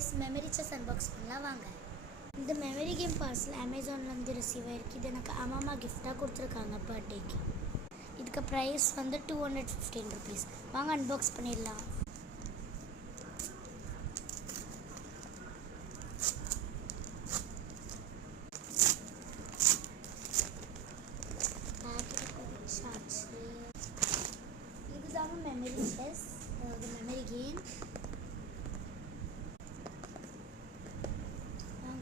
guys, memory chess unbox பண்ணலாம் வாங்க. இந்த memory game parcel Amazonல இருந்து ரிசீவ் ஆயிருக்கு. இது எனக்கு அம்மா gift-ஆ கொடுத்திருக்காங்க பர்த்டேக்கு. இதுக்கு price வந்து 215 rupees. வாங்க unbox பண்ணிடலாம். இதுதான் memory chess, அதாவது memory game.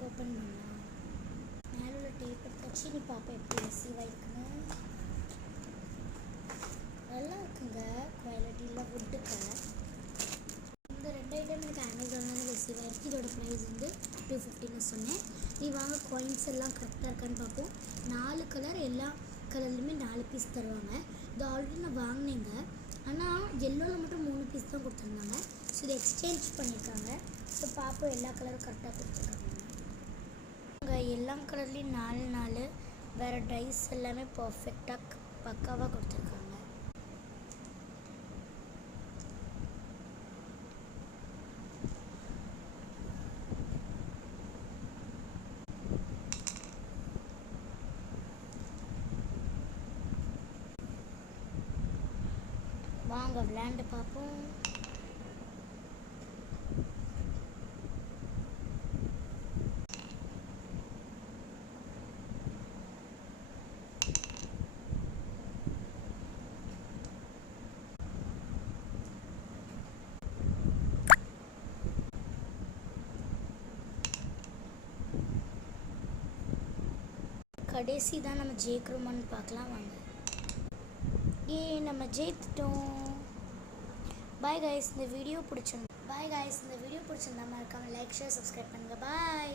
ஓப்பன் பண்ணலாம். மேலே உள்ள டேப் எடுத்து நீ பாப்பா எப்படி ரிசீவ் ஆகிருக்குன்னு. நல்லா இருக்குங்க குவாலிட்டியில் வுட்டுக்கு. இந்த 2 ஐட்டம் எனக்கு அமேசானில் ரிசீவ் ஆகிருக்கு. இதோட ப்ரைஸ் வந்து 215 சொன்னேன். நீ வாங்க காயின்ஸ் எல்லாம் கரெக்டாக இருக்கான்னு பார்ப்போம். 4 கலர், எல்லா கலர்லையுமே 4 பீஸ் தருவாங்க. இது ஆல்ரெடி நான் வாங்கினேங்க. ஆனால் எல்லோவில் மட்டும் 3 பீஸ் தான் கொடுத்துருந்தாங்க. ஸோ இதை எக்ஸ்சேஞ்ச் பண்ணியிருக்காங்க. ஸோ பார்ப்போம் எல்லா கலரும் கரெக்டாக கொடுத்துருக்காங்க. எல்லா கலர்லேயும் 4 வேறு டைஸ் எல்லாமே பர்ஃபெக்டாக பக்காவாக கொடுத்துருக்காங்க. வாங்க விளையாண்டு பார்ப்போம். கடைசி தான் நம்ம ஜெயிக்கிறோமான்னு பார்க்கலாம் வாங்க. நம்ம ஜெயித்துட்டோம். பாய் கைஸ், இந்த வீடியோ பிடிச்சிருந்தா மறக்காம லைக் ஷேர் சப்ஸ்கிரைப் பண்ணுங்கள். பாய்.